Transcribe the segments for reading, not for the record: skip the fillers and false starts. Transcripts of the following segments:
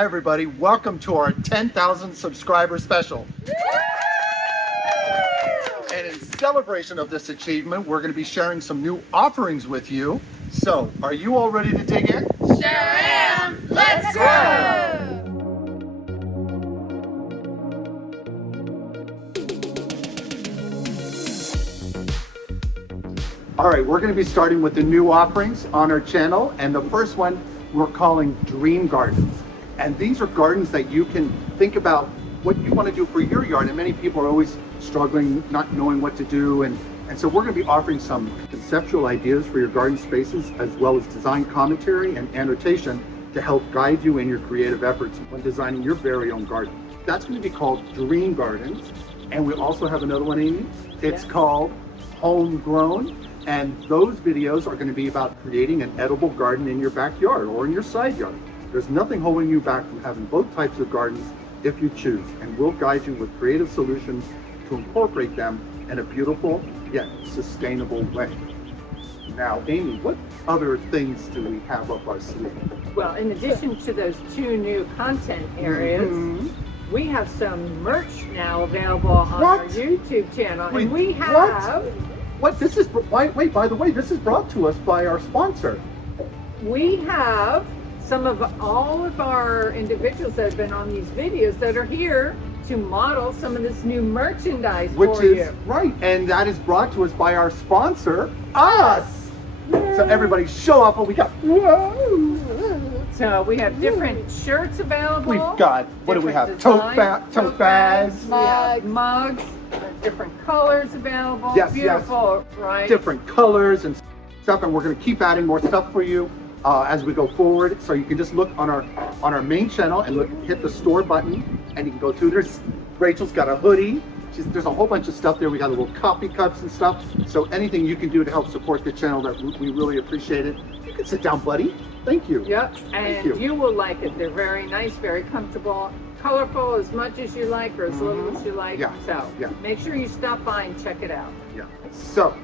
Hi everybody, welcome to our 10,000 subscriber special. And in celebration of this achievement, we're going to be sharing some new offerings with you. So, are you all ready to dig in? Sure am! Let's go! All right, we're going to be starting with the new offerings on our channel, and the first one we're calling Dream Gardens. And these are gardens that you can think about what you want to do for your yard, and many people are always struggling, not knowing what to do, and so we're going to be offering some conceptual ideas for your garden spaces, as well as design commentary and annotation to help guide you in your creative efforts when designing your very own garden. That's going to be called Dream Gardens, and we also have another one, Amy. It's called Homegrown. And those videos are going to be about creating an edible garden in your backyard or in your side yard. There's nothing holding you back from having both types of gardens if you choose, and we'll guide you with creative solutions to incorporate them in a beautiful yet sustainable way. Now, Amy, what other things do we have up our sleeve? Well, in addition to those two new content areas, we have some merch now available on our YouTube channel. Wait, and we have... What? This is, wait, by the way, this is brought to us by our sponsor. We have some of all of our individuals that have been on these videos that are here to model some of this new merchandise for you. Right, and that is brought to us by our sponsor, us. Yay. So everybody show off what we got. Whoa. So we have different shirts available. We've got, what do we have? Tote bags. We have mugs. Different colors available. Yes, beautiful, right? Different colors and stuff, and we're going to keep adding more stuff for you as we go forward. So you can just look on our main channel and hit the store button, and you can go through. Rachel's got a hoodie. There's a whole bunch of stuff there. We got little coffee cups and stuff. So anything you can do to help support the channel, that we really appreciate it. You can sit down, buddy. Thank you. Yep, and you will like it. They're very nice, very comfortable, colorful as much as you like or as little as you like. Yeah. So make sure you stop by and check it out. Yeah. So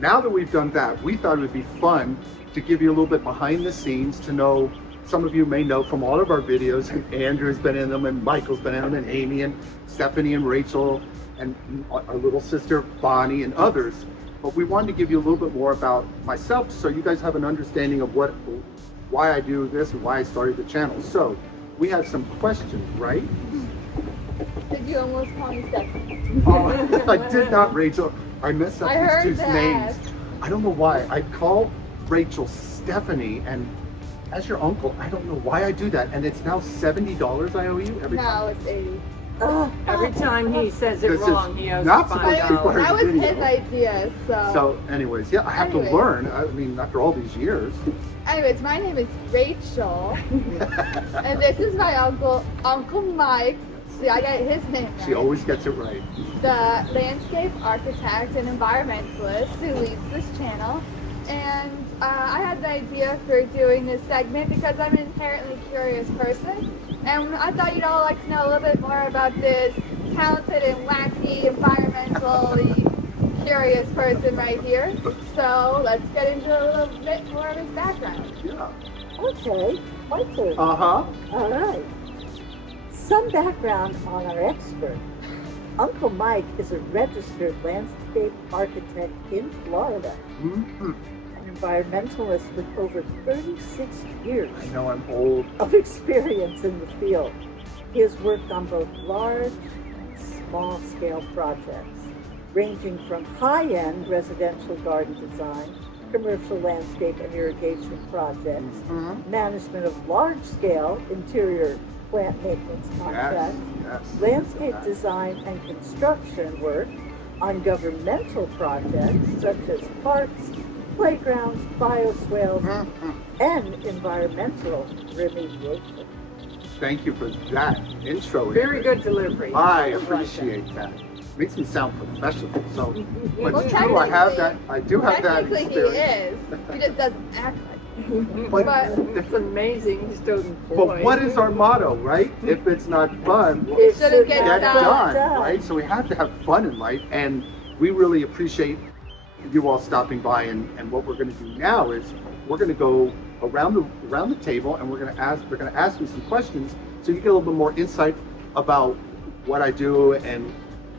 now that we've done that, we thought it would be fun to give you a little bit behind the scenes to know. Some of you may know from all of our videos, and Andrew's been in them, and Michael's been in them, and Amy, and Stephanie, and Rachel, and our little sister Bonnie, and others. But we wanted to give you a little bit more about myself, so you guys have an understanding of why I do this and why I started the channel. So we have some questions, right? Did you almost call me Stephanie? I did not, Rachel. I messed up these two names. I don't know why. I call Rachel Stephanie, and as your uncle, I don't know why I do that. And it's now $70 I owe you every time. No, it's 80. Every time he says it wrong, he owes not supposed to be part of That the was video. his idea, so. So anyways, yeah, I have to learn. I mean, after all these years. Anyways, my name is Rachel, and this is my Uncle Mike. See, I got his name right. She always gets it right. The landscape architect and environmentalist who leads this channel. And I had the idea for doing this segment because I'm an inherently curious person. And I thought you'd all like to know a little bit more about this talented and wacky, environmentally curious person right here. So let's get into a little bit more of his background. Yeah. Okay, my turn. Uh-huh. All right. Some background on our expert. Uncle Mike is a registered landscape architect in Florida. An environmentalist with over 36 years I know I'm old. of experience in the field. He has worked on both large and small-scale projects, ranging from high-end residential garden design, commercial landscape and irrigation projects, management of large-scale interior plant maintenance contracts, landscape design and construction work on governmental projects such as parks, playgrounds, bioswales, and environmental remediation. Thank you for that intro. Very good delivery. I appreciate that. Makes me sound professional. So, but Well, it's true. I have that. I do have that Technically experience. he is. He just doesn't act like it. But It's amazing he's still employed. But what is our motto, right? If it's not fun, It shouldn't get get done. done, right? So we have to have fun in life, and we really appreciate you all stopping by. And what we're going to do now is we're going to go around the table, and they're going to ask me some questions so you get a little bit more insight about what I do and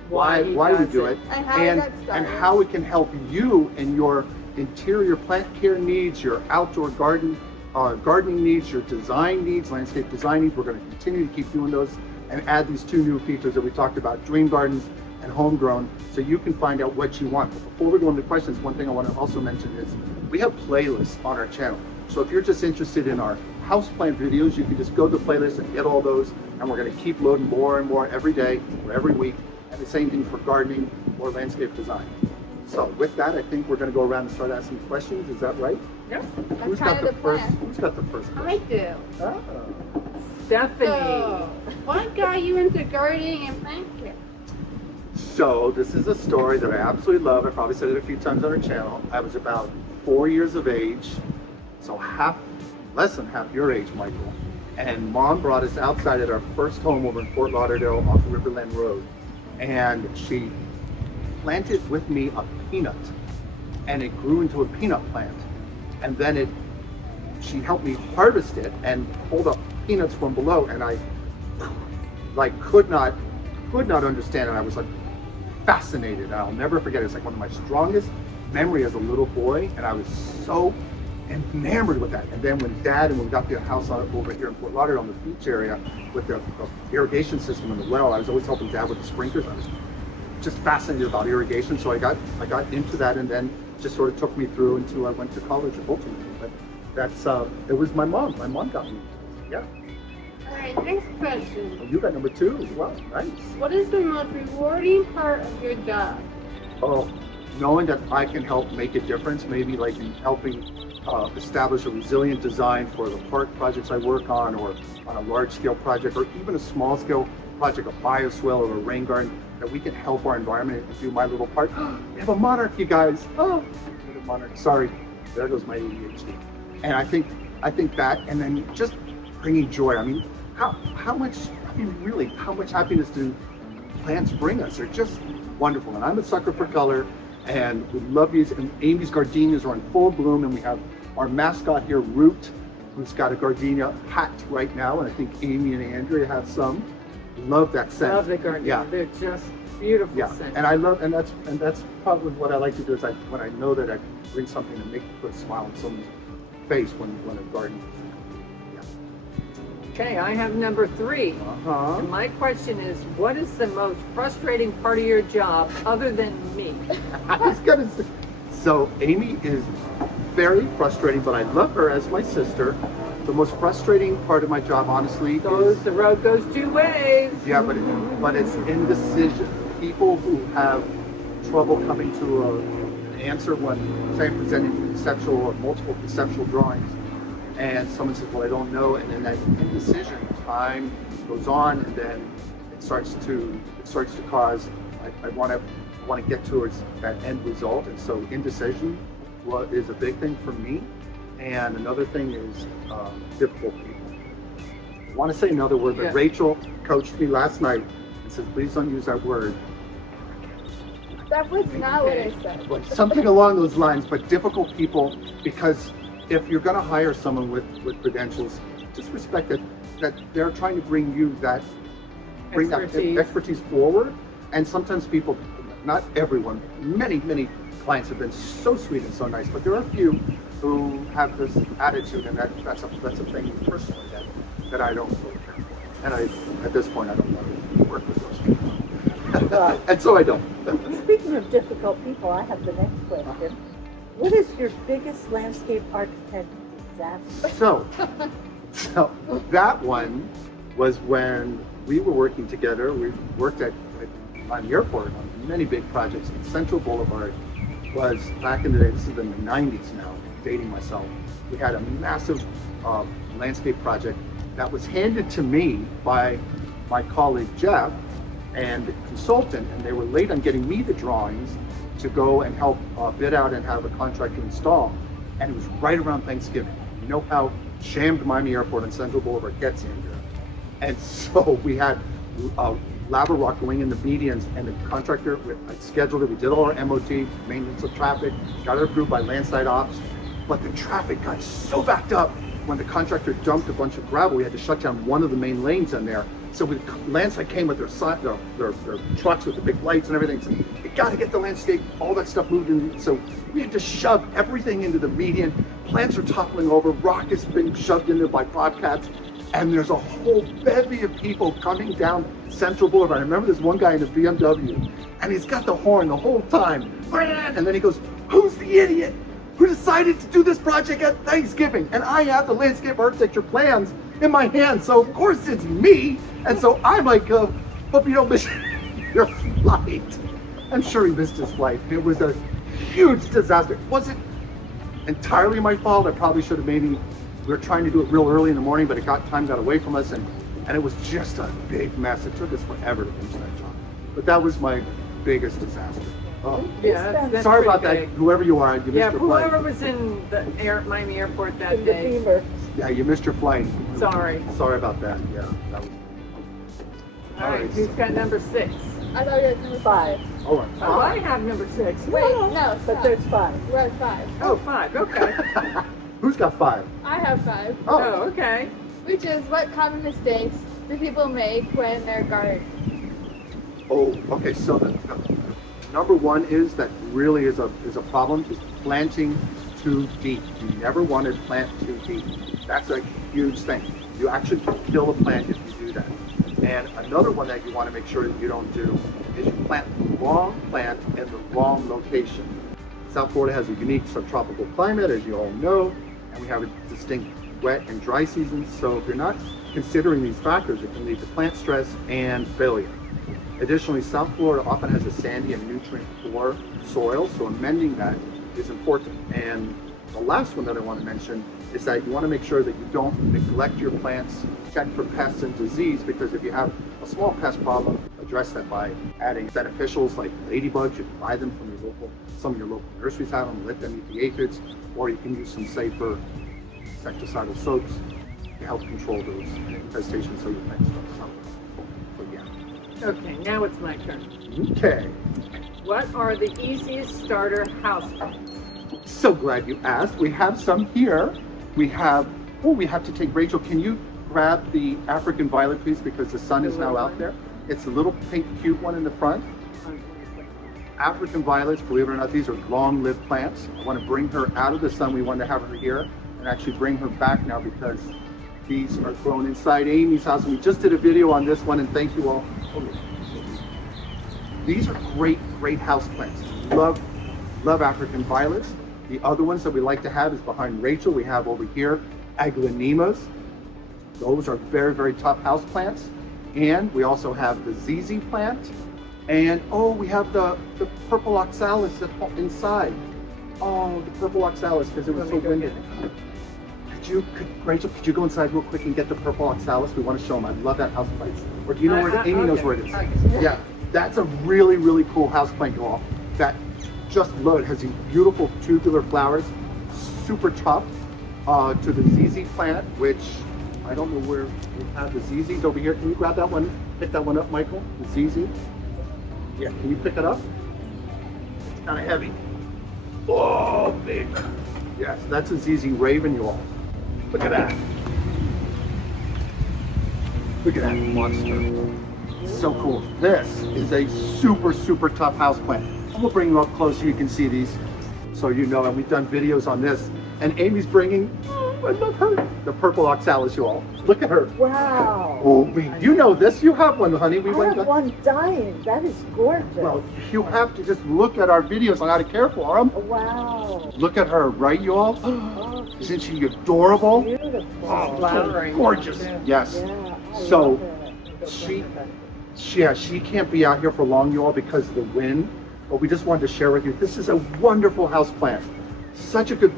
why he we does do it. it, And how it got and started. how it can help you in your interior plant care needs, your outdoor gardening needs, your design needs, landscape design needs. We're going to continue to keep doing those and add these 2 new features that we talked about, dream gardens and homegrown, so you can find out what you want. But before we go into questions, one thing I want to also mention is we have playlists on our channel. So if you're just interested in our houseplant videos, you can just go to the playlist and get all those, and we're going to keep loading more and more every day or every week. And the same thing for gardening or landscape design. So with that, I think we're going to go around and start asking questions. Is that right? Yep. Who's kind got of the the first? plan. Who's got the first I question? do. Oh. Stephanie. So, what got you into gardening and plant care? So this is a story that I absolutely love. I probably said it a few times on our channel. I was about 4 years of age, so less than half your age, Michael. And Mom brought us outside at our first home over in Fort Lauderdale off Riverland Road. And she planted with me a peanut, and it grew into a peanut plant. And then she helped me harvest it and pulled up peanuts from below, and I could not understand it. I was like fascinated. I'll never forget it. It's like one of my strongest memories as a little boy, and I was so enamored with that. And then when we got the house over here in Fort Lauderdale in the beach area with the irrigation system and the well, I was always helping Dad with the sprinklers. I was just fascinated about irrigation, so I got into that, and then just sort of took me through until I went to college ultimately. But that's it was my mom. My mom got me. Yeah. Alright, next question. Oh, you got number 2 as well. Nice. What is the most rewarding part of your job? Oh, knowing that I can help make a difference, maybe like in helping establish a resilient design for the park projects I work on, or on a large-scale project, or even a small-scale project, a bioswale or a rain garden, that we can help our environment and do my little part. We have a monarch, you guys. Oh, we have a monarch. Sorry, there goes my ADHD. And I think that, and then just bringing joy. I mean, how much happiness do plants bring us? They're just wonderful. And I'm a sucker for color, and we love these. And Amy's gardenias are in full bloom, and we have our mascot here, Root, who's got a gardenia hat right now, and I think Amy and Andrea have some. Love that scent. Love the garden. Yeah. They're just beautiful Yeah, scent. and I love, and that's probably what I like to do is when I know that I can bring something and put a smile on someone's face when a garden. Okay, I have number 3. Uh-huh. And my question is, what is the most frustrating part of your job other than me? I was gonna say, so Amy is very frustrating, but I love her as my sister. The most frustrating part of my job, honestly, is The road goes 2 ways. yeah, but it's indecision. People who have trouble coming to an answer when, say, I'm presenting conceptual or multiple conceptual drawings, and someone says, "Well, I don't know," and then that indecision, time goes on, and then it starts to cause. I want to get towards that end result, and so indecision is a big thing for me. And another thing is difficult people. I want to say another word, but Yeah. Rachel coached me last night and says, "Please don't use that word." That was not what I said. But something along those lines, but difficult people, because if you're going to hire someone with credentials, just respect that they're trying to bring that expertise forward. And sometimes people, not everyone, many clients have been so sweet and so nice, but there are a few who have this attitude, and that's a thing personally that I don't really care for. And at this point, I don't want to work with those people. And so I don't. Speaking of difficult people, I have the next question. What is your biggest landscape architect disaster? So that one was when we were working together. We worked on the airport on many big projects. And Central Boulevard was back in the day. This is in the 90s now. Dating myself. We had a massive landscape project that was handed to me by my colleague Jeff and the consultant, and they were late on getting me the drawings to go and help bid out and have a contractor install. And it was right around Thanksgiving. You know how jammed Miami Airport and Central Boulevard gets in here. And so we had lava rock going in the medians, and the contractor, I scheduled it, we did all our MOT, maintenance of traffic, got it approved by landside ops, but the traffic got so backed up when the contractor dumped a bunch of gravel, we had to shut down one of the main lanes in there. So the landslide came with their trucks with the big lights and everything. So you got to get the landscape, all that stuff moved in. So we had to shove everything into the median. Plants are toppling over. Rock is being shoved in there by bobcats. And there's a whole bevy of people coming down Central Boulevard. I remember there's one guy in a BMW, and he's got the horn the whole time. And then he goes, "Who's the idiot who decided to do this project at Thanksgiving?" And I have the landscape architecture plans in my hand, so of course it's me. And so I'm like, hope you don't miss your flight. I'm sure he missed his flight. It was a huge disaster. It wasn't entirely my fault. I probably should have maybe, we were trying to do it real early in the morning, but time got away from us, and it was just a big mess. It took us forever to finish that job. But that was my biggest disaster. Oh. Yeah, that's Sorry about pretty that, big. whoever you are. You missed Yeah, your flight. whoever was in the Miami airport that In the day. Beamer. Yeah, you missed your flight. Sorry. Sorry about that. Yeah, that was. All right, who's got number 6? I thought you were number 5. All right. Oh, I have number 6. Wait, no, But stop. there's 5. We're at 5. Oh, 5. Okay. Who's got 5? I have 5. Oh, okay. Which is what common mistakes do people make when they're gardening? Oh, okay. So the number one is that really is a problem is planting too deep. You never want to plant too deep. That's a huge thing. You actually can kill a plant if you do that. And another one that you want to make sure that you don't do is you plant the wrong plant in the wrong location. South Florida has a unique subtropical climate, as you all know, and we have a distinct wet and dry seasons. So if you're not considering these factors, it can lead to plant stress and failure. Additionally, South Florida often has a sandy and nutrient-poor soil, so amending that is important. And the last one that I want to mention is that you want to make sure that you don't neglect your plants, check for pests and disease, because if you have a small pest problem, address that by adding beneficials like ladybugs. You can buy them from your local, some of your local nurseries have them, let them eat the aphids, or you can use some safer insecticidal soaps to help control those infestations so your plants don't suffer. So yeah. Okay, now it's my turn. Okay. What are the easiest starter houseplants? So glad you asked. We have some here. We have to take, Rachel, can you grab the African violet, please, because the sun is now out there. It's the little pink cute one in the front. African violets, believe it or not, these are long-lived plants. I want to bring her out of the sun. We want to have her here and actually bring her back now because these are grown inside Amy's house. And we just did a video on this one, and thank you all. These are great house plants. Love African violets. The other ones that we like to have is behind Rachel. We have over here aglaonemas. Those are very tough house plants. And we also have the ZZ plant. And we have the purple oxalis inside. Oh, the purple oxalis, because it was so windy. Rachel, could you go inside real quick and get the purple oxalis? We want to show them. I love that house plant. Or do you know where it is? Amy knows where it is. Yeah, that's a really cool house plant, you all. That just love it. Has these beautiful tubular flowers, super tough. To the ZZ plant, which I don't know where we have the ZZs over here. Can you grab that one? Pick that one up, Michael. The ZZ. Yeah, can you pick it up? It's kind of heavy. Oh, big. Yes, that's a ZZ Raven, you all. Look at that. Look at that monster. So cool. This is a super tough house plant. I'm gonna bring you up close so you can see these, so you know. And we've done videos on this. And Amy's bringing, I love her, the purple oxalis, you all. Look at her. Wow. Oh, you know this. You have one, honey. We I went. have one dying. That is gorgeous. Well, you have to just look at our videos on how to care for them. Wow. Look at her, right, you all? Oh, Isn't she adorable? beautiful. Oh, Flowering. gorgeous. Yes. Yeah, I So, love it. she can't be out here for long, you all, because of the wind. But we just wanted to share with you. This is a wonderful house plant. Such a good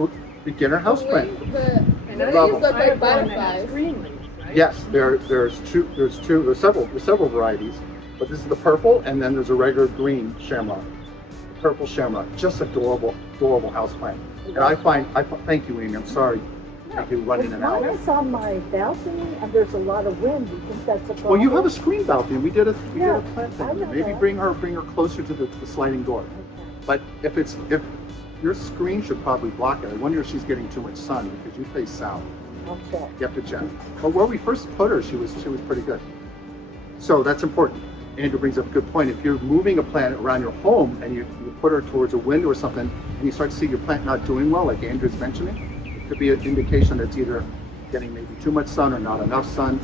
beginner house plant. The And I leaves have look like one that has butterflies. green leaves, right? Yes, there's several varieties, but this is the purple, and then there's a regular green shamrock, purple shamrock. Just adorable house plant. And I find, thank you, Amy. I'm sorry, thank you running in and Mine out. is on my balcony, and there's a lot of wind. Do you think that's a problem? Well, you have a screen balcony. We did a Yeah, plant I thing. know Maybe that. bring her closer to the sliding door. Okay. But if your screen should probably block it. I wonder if she's getting too much sun because you face south. I'll check. You have to check. But where we first put her, she was pretty good. So that's important. Andrew brings up a good point. If you're moving a plant around your home and you put her towards a window or something, and you start to see your plant not doing well, like Andrew's mentioning, it could be an indication that it's either getting maybe too much sun or not enough sun.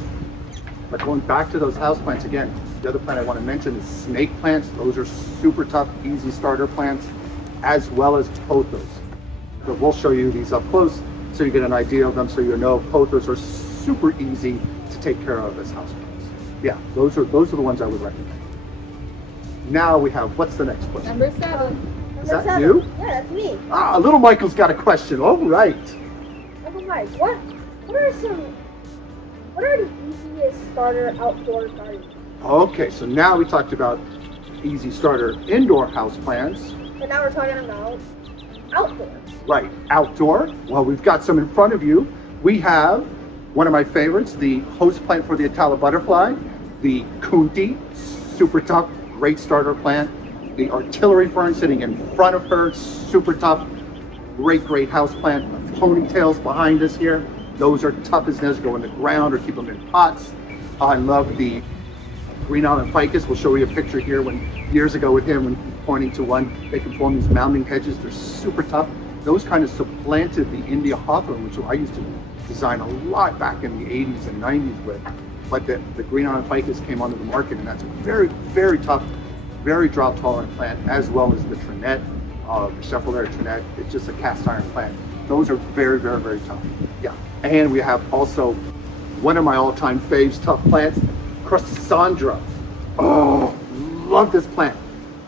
But going back to those houseplants again, the other plant I want to mention is snake plants. Those are super tough, easy starter plants, as well as pothos. So we'll show you these up close so you get an idea of them, so you know pothos are super easy to take care of as houseplants. Yeah, those are the ones I would recommend. Now we have, what's the next question? Number 7. Is that you? Yeah, that's me. Ah, little Michael's got a question. All right. Uncle Mike, what are the easiest starter outdoor gardens? Okay, so now we talked about easy starter indoor house plants. But now we're talking about outdoor. Right, outdoor. Well, we've got some in front of you. We have one of my favorites, the host plant for the Atala butterfly, the Kunti, super tough, great starter plant. The artillery fern sitting in front of her, super tough, great house plant. The ponytails behind us here, those are tough as nails, go in the ground or keep them in pots. I love the green island ficus. We'll show you a picture here years ago with him when pointing to one. They can form these mounding hedges. They're super tough. Those kind of supplanted the India hawthorn, which I used to design a lot back in the 80s and 90s with. But the green island ficus came onto the market, and that's a very tough, very drought tolerant plant, as well as the Trinette, the Chevrolet Trinette. It's just a cast iron plant. Those are very tough. Yeah. And we have also one of my all-time faves tough plants, Chrysandra. Oh, love this plant.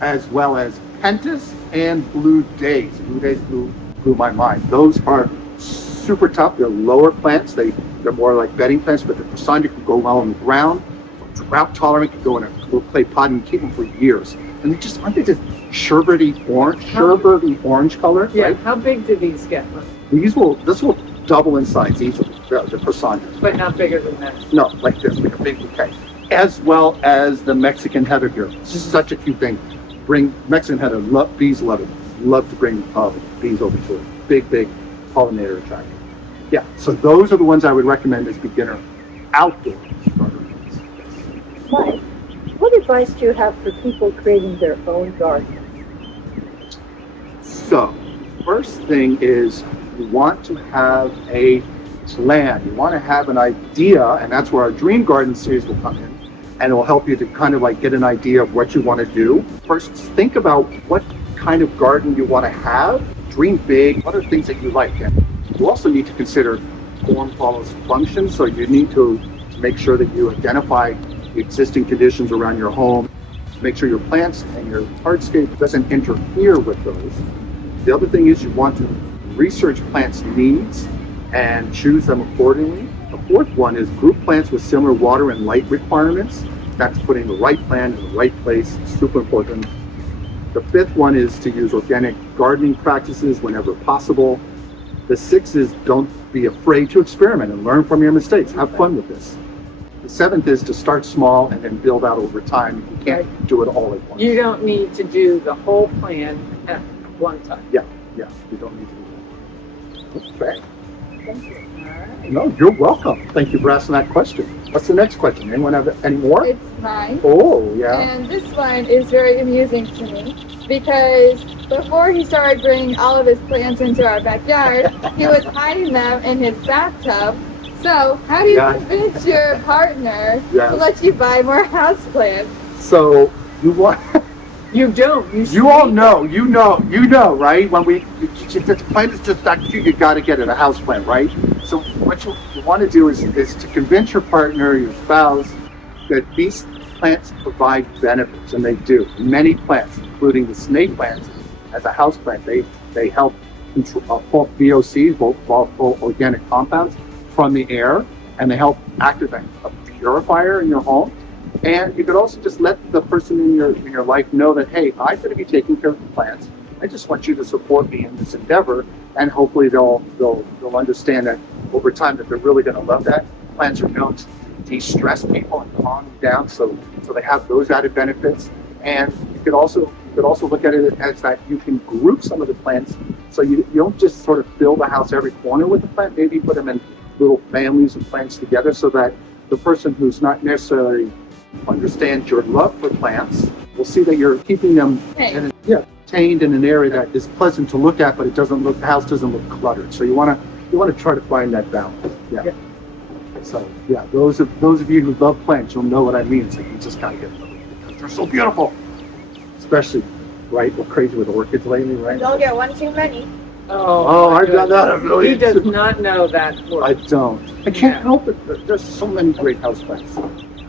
As well as Pentas and Blue Days. Blue Days blew my mind. Those are super tough. They're lower plants. They're more like bedding plants, but the Chrysandra can go well on the ground. Drought tolerant, can go in a little clay pot and keep them for years. And aren't they just sherbety orange color? Yeah. Right? How big do these get? This will double in size easily, the Chrysandra. But not bigger than that. No, like this, like a big bouquet. As well as the Mexican heather here. Such a cute thing. Mexican heather, bees love it. Love to bring bees over to it. Big pollinator attractor. Yeah, so those are the ones I would recommend as beginner outdoor starter plants. Mike, what advice do you have for people creating their own garden? So, first thing is you want to have a plan. You want to have an idea, and that's where our Dream Garden series will come in. And it will help you to kind of like get an idea of what you want to do. First, think about what kind of garden you want to have. Dream big. What are things that you like? And you also need to consider form follows function. So you need to make sure that you identify the existing conditions around your home. Make sure your plants and your hardscape doesn't interfere with those. The other thing is you want to research plants' needs and choose them accordingly. The fourth one is group plants with similar water and light requirements. That's putting the right plant in the right place. It's super important. The fifth one is to use organic gardening practices whenever possible. The sixth is don't be afraid to experiment and learn from your mistakes. Have fun with this. The seventh is to start small and then build out over time. You can't do it all at once. You don't need to do the whole plan at one time. Yeah, you don't need to do that. Okay. Thank you. No, you're welcome. Thank you for asking that question. What's the next question? Anyone have any more? It's mine. Oh, yeah. And this one is very amusing to me because before he started bringing all of his plants into our backyard, he was hiding them in his bathtub. So, how do you convince your partner to let you buy more houseplants? So, you want... You don't. You all know, you know, right? When the plant is just that cute, you got to get it, a house plant, right? So what you want to do is to convince your partner, your spouse, that these plants provide benefits, and they do. Many plants, including the snake plants, as a house plant, they help control VOCs, volatile organic compounds, from the air, and they help act as a purifier in your home. And you could also just let the person in your life know that, hey, I'm going to be taking care of the plants. I just want you to support me in this endeavor, and hopefully they'll understand that over time that they're really going to love that. Plants are known to de-stress people and calm them down, so they have those added benefits. And you could also look at it as that you can group some of the plants, so you don't just sort of fill the house every corner with the plant. Maybe put them in little families of plants together so that the person who's not necessarily understands your love for plants will see that you're keeping them contained in an area that is pleasant to look at, but it doesn't look, the house doesn't look cluttered. So you want to try to find that balance. Yeah. So yeah, those of you who love plants, you'll know what I mean. So you just gotta get them because they're so beautiful. Especially, right? We're crazy with orchids lately, right? Don't get one too many. Oh, I've done that a million. He does not know that word. I don't. I can't help it. There's so many great houseplants.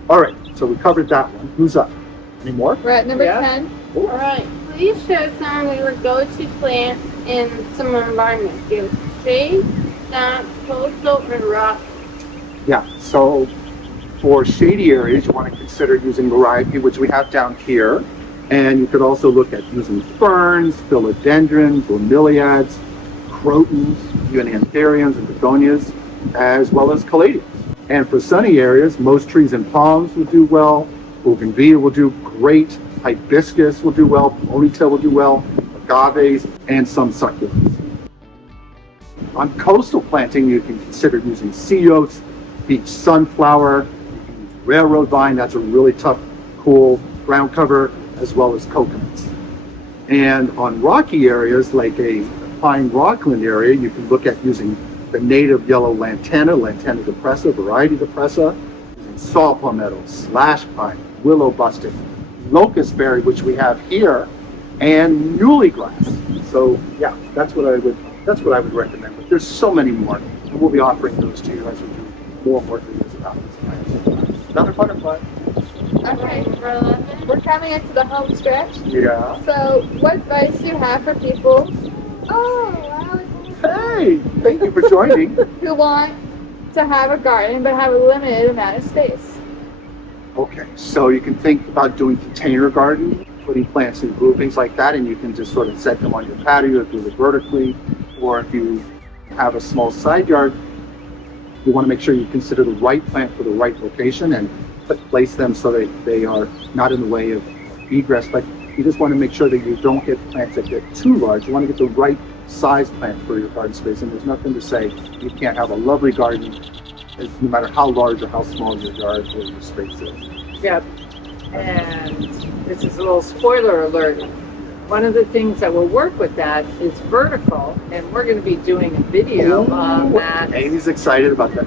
All right, so we covered that one. Who's up? Any more? We're at number 10. Alright, please share some of your go-to plants in summer environments. Give shade, damp, coastal, and rock. Yeah, so for shady areas, you want to consider using variety, which we have down here. And you could also look at using ferns, philodendrons, bromeliads, crotons, even anthuriums and begonias, as well as caladiums. And for sunny areas, most trees and palms will do well. Bougainvillea will do great. Hibiscus will do well. Ponytail will do well. Agaves, and some succulents. On coastal planting, you can consider using sea oats, beach sunflower, you can use railroad vine. That's a really tough, cool ground cover, as well as coconuts. And on rocky areas, like a pine rockland area, you can look at using the native yellow lantana, Lantana depressa, variety depressa, using saw palmetto, slash pine, willow busted, locust berry, which we have here, and muley grass. So yeah, that's what I would recommend. But there's so many more, and we'll be offering those to you as we do more and more videos about these plants. Another butterfly. Okay, we're coming into the home stretch. Yeah. So, what advice do you have for people? Hey, thank you for joining. Who want to have a garden but have a limited amount of space? Okay, so you can think about doing container gardening, putting plants in groupings like that, and you can just sort of set them on your patio if you do it vertically, or if you have a small side yard, you want to make sure you consider the right plant for the right location and place them so that they are not in the way of egress, but you just want to make sure that you don't get plants that get too large. You want to get the right size plant for your garden space, and there's nothing to say you can't have a lovely garden no matter how large or how small your yard or your space is. Yep. And this is a little spoiler alert. One of the things that will work with that is vertical, and we're going to be doing a video on that. Amy's excited about that.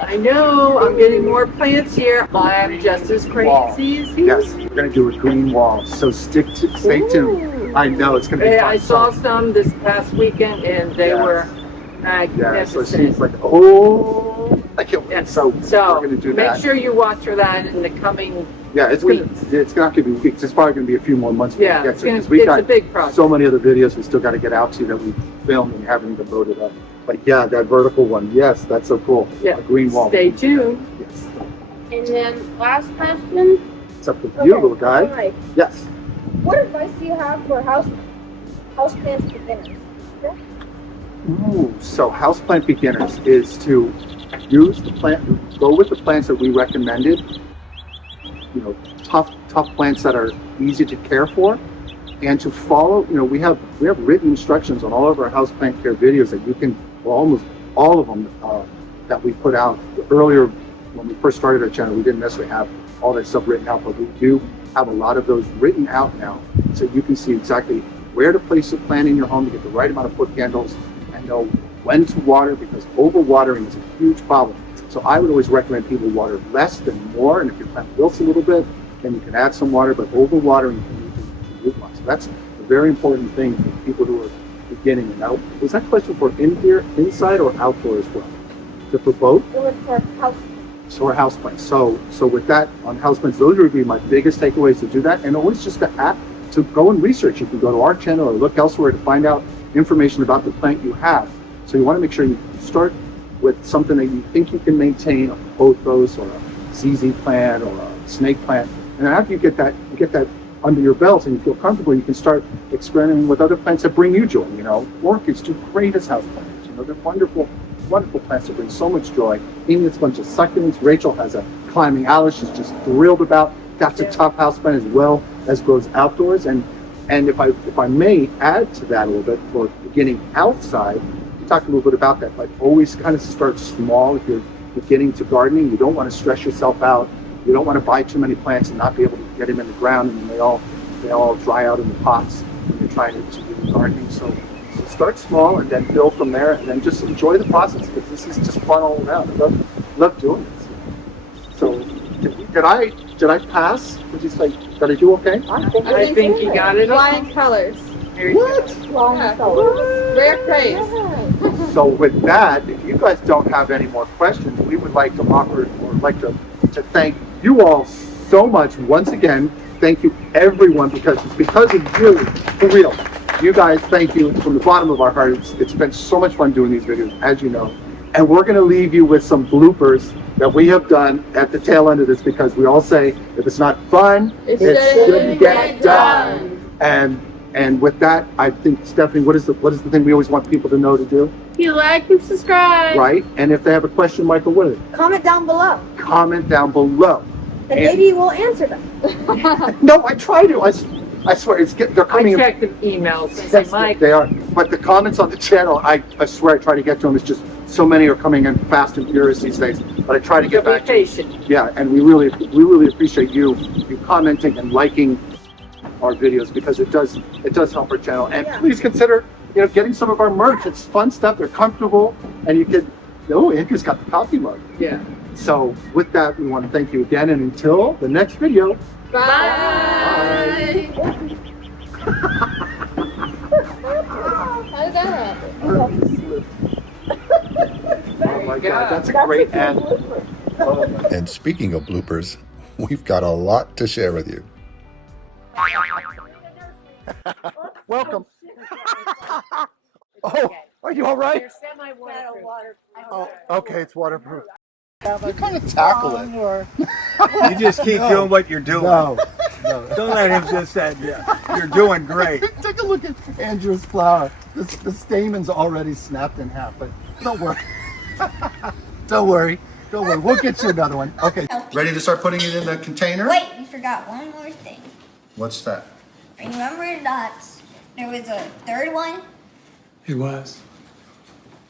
I know, I'm getting more plants here. I'm just as crazy as he. Yes, we're going to do a green wall, so stay tuned. I know, it's going to be fun. I saw some this past weekend, and they were magnificent. So she's like, oh, I can't wait. So we're going to do that. Make sure you watch for that in the coming it's not going to be weeks. It's probably going to be a few more months before we get to it. It's a big project. So many other videos we still got to get out to that we filmed and haven't even loaded up. But yeah, that vertical one, yes, that's so cool. Yeah. A green wall. Stay tuned. Yes. And then last question. It's up to you, little guy. All right. Yes. What advice do you have for houseplant beginners? Ooh, so houseplant beginners is to use the plant, go with the plants that we recommended. You know, tough plants that are easy to care for, and to follow. You know, we have written instructions on all of our houseplant care videos that you can, well, almost all of them that we put out earlier when we first started our channel. We didn't necessarily have all that stuff written out, but we do have a lot of those written out now, so you can see exactly where to place a plant in your home to get the right amount of foot candles and know when to water, because overwatering is a huge problem. So I would always recommend people water less than more, and if your plant wilts a little bit, then you can add some water, but overwatering can lead to root loss. So that's a very important thing for people who are beginning. And now, was that question for inside or outdoor as well? Is it for both? It was for house. So for houseplants. So with that, on houseplants, those would be my biggest takeaways to do that, and always just to go and research. You can go to our channel or look elsewhere to find out information about the plant you have. So you want to make sure you start with something that you think you can maintain, a pothos or a ZZ plant or a snake plant. And then after you get that under your belt and you feel comfortable, you can start experimenting with other plants that bring you joy. You know, orchids do great as houseplants. You know, they're wonderful, wonderful plants that bring so much joy. Amy has a bunch of succulents. Rachel has a climbing aloe she's just thrilled about. That's a tough houseplant as well as grows outdoors. And if I may add to that a little bit for beginning outside, talked a little bit about that, but always kind of start small if you're beginning to gardening. You don't want to stress yourself out. You don't want to buy too many plants and not be able to get them in the ground, and then they all dry out in the pots when you're trying to do gardening. So start small and then build from there, and then just enjoy the process, because this is just fun all around. I love doing this. So did I pass? Did you say, did I do okay? I think you got it. Flying colors. What? Yeah. Rare praise. So with that, if you guys don't have any more questions, we would like to offer, or like to thank you all so much once again. Thank you everyone, because it's because of you, for real. You guys, thank you from the bottom of our hearts. It's been so much fun doing these videos, as you know. And we're gonna leave you with some bloopers that we have done at the tail end of this, because we all say, if it's not fun, it shouldn't get done. And with that, I think, Stephanie, what is the thing we always want people to know to do? You like and subscribe. Right? And if they have a question, Michael, what is it? Comment down below, Comment down below. and maybe we'll answer them. No, I try to. I swear, they're coming in. I check the emails. And say, Yes, Mike, they are. But the comments on the channel, I swear I try to get to them. It's just so many are coming in fast and furious these days. But I try to get be back to patient. Yeah, and we really appreciate you commenting and liking our videos, because it does help our channel. And please consider, getting some of our merch. It's fun stuff. They're comfortable, and you can. Oh, Andrew's got the coffee mug. Yeah. So with that, we want to thank you again, and until the next video. Bye. How did that happen? Oh my God, that's a great end. And speaking of bloopers, we've got a lot to share with you. Welcome. Oh, are you all right? They're semi-waterproof. Oh, okay, it's waterproof. You kind of tackle it. You just keep doing what you're doing. No. Don't let him just say, yeah, you're doing great. Take a look at Andrew's flower. The stamen's already snapped in half, but don't worry. Don't worry. We'll get you another one. Okay. Ready to start putting it in the container? Wait, you forgot one more thing. What's that? Remember that there was a third one? He was.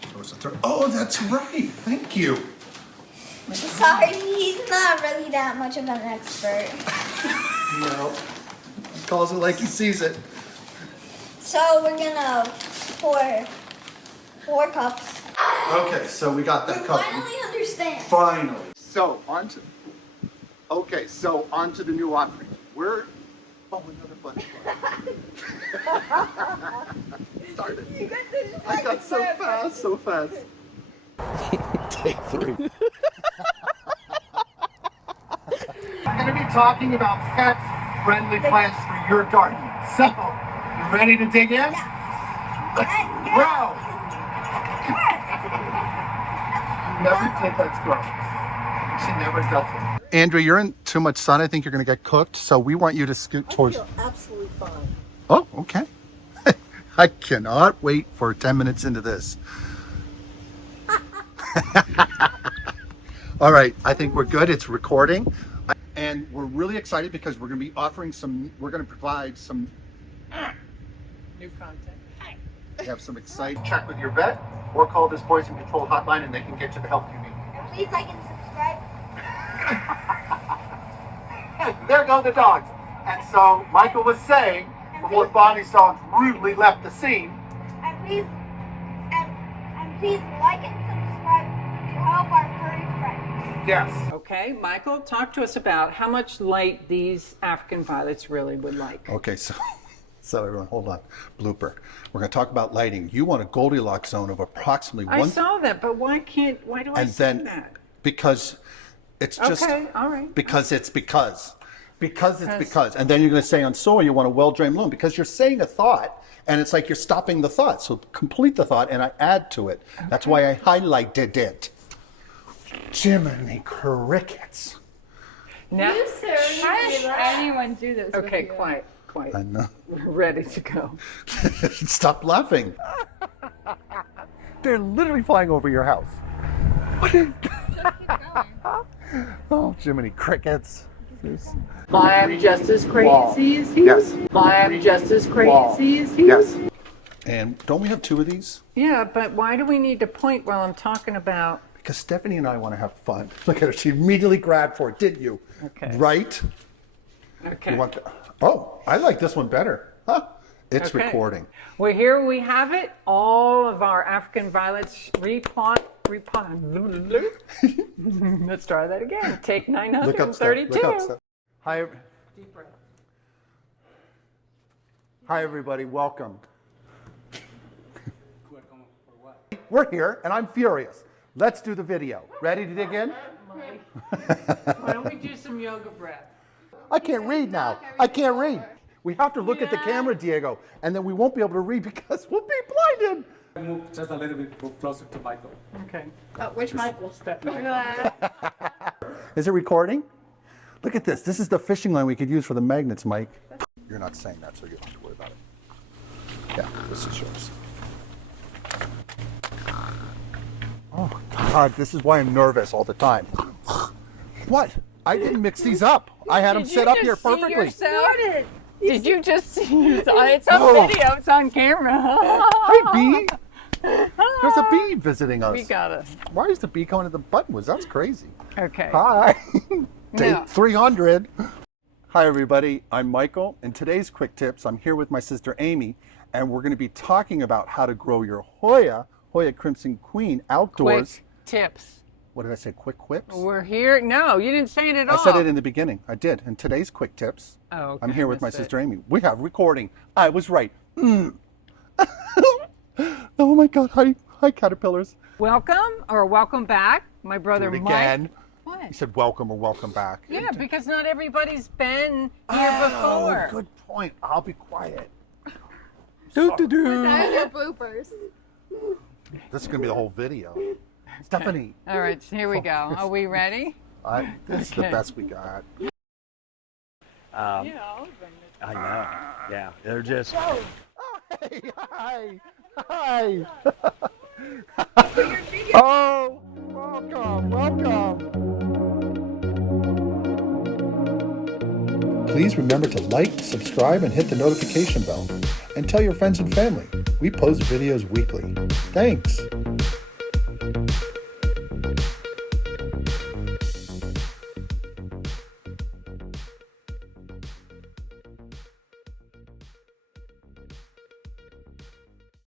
There was a third. Oh, that's right. Thank you. Sorry, he's not really that much of an expert. No. He calls it like he sees it. So we're gonna pour 4 cups. Okay, so we got that We cup. finally understand. Finally. So on to the new offering. Another butterfly. Darn it. I got so fast. Take 3. We're going to be talking about pet-friendly plants for your garden. So, you ready to dig in? Let's grow. Never take let's grow. She never does it. Andrew, you're in too much sun. I think you're going to get cooked. So we want you to scoot towards. I feel absolutely fine. Oh, okay. I cannot wait for 10 minutes into this. All right, I think we're good. It's recording. And we're really excited because we're going to be offering we're going to provide some New content. we have some exciting. Check with your vet or call this poison control hotline and they can get you the help you need. Please like and subscribe. There go the dogs. And so Michael was saying, before Bonnie's dogs rudely left the scene, And please like and subscribe to help our furry friends. yes. Okay, Michael, talk to us about how much light these African violets really would like. Okay, so everyone, hold on. Blooper. We're going to talk about lighting. You want a Goldilocks zone of approximately I 1. saw that, but why do I And say then, that? because it's just. Okay, all right. Because it's because. And then you're going to say on soil you want a well-drained loom, because you're saying a thought and it's like you're stopping the thought. So complete the thought and I add to it. Okay. That's why I highlighted it. Jiminy crickets. Now, How does anyone do this? okay, with you? quiet. I know. We're ready to go. Stop laughing. They're literally flying over your house. Oh, Jiminy crickets. I'm just as crazy as he. Yes. I'm just as Wall. crazy as he. Yes. And don't we have 2 of these? Yeah, but why do we need to point while I'm talking about? Because Stephanie and I want to have fun. Look at her. She immediately grabbed for it, didn't you? Okay. Right? Okay. You want the, oh, I like this one better. Huh? It's Okay. recording. Well, here we have it. All of our African violets Let's try that again. Take Look up stuff. 932. Look up stuff. Hi, Deep breath. hi everybody. Welcome. We're here, and I'm furious. Let's do the video. Ready to dig in? Why don't we do some yoga breath? I can't read now. I can't read. We have to look at the camera, Diego, and then we won't be able to read because we'll be blinded. Move just a little bit closer to Michael. Okay. Which Michael? Is it recording? Look at this. This is the fishing line we could use for the magnets, Mike. You're not saying that, so you don't have to worry about it. Yeah, this is yours. Oh, God, this is why I'm nervous all the time. What? I didn't mix these up. I had them set up here perfectly. Did you just see? It's on video. It's on camera. Hey, bee. There's a bee visiting us. We got it. Why is the bee coming to the buttonwoods? That's crazy. Okay. Hi. Take No. 300. Hi, everybody. I'm Michael. In today's Quick Tips, I'm here with my sister Amy, and we're going to be talking about how to grow your Hoya Crimson Queen outdoors. Quick tips. What did I say? Quick Quips? We're here. No, you didn't say it at all. I said it in the beginning. I did. In today's Quick Tips, Oh, okay. I'm here with my Missed it. sister Amy. We have recording. I was right. Oh my God. Hi, caterpillars. Welcome back, my brother Do it Mike. again. What? You said welcome or welcome back. Yeah, because not everybody's been here Oh, before. good point. I'll be quiet. And your bloopers. This is going to be the whole video. Stephanie. All right, here we go. Are we ready? This is the Okay. best we got. I know. Yeah, they're just. Oh, hey, hi. Hi. Oh, welcome. Please remember to like, subscribe, and hit the notification bell. And tell your friends and family. We post videos weekly. Thanks.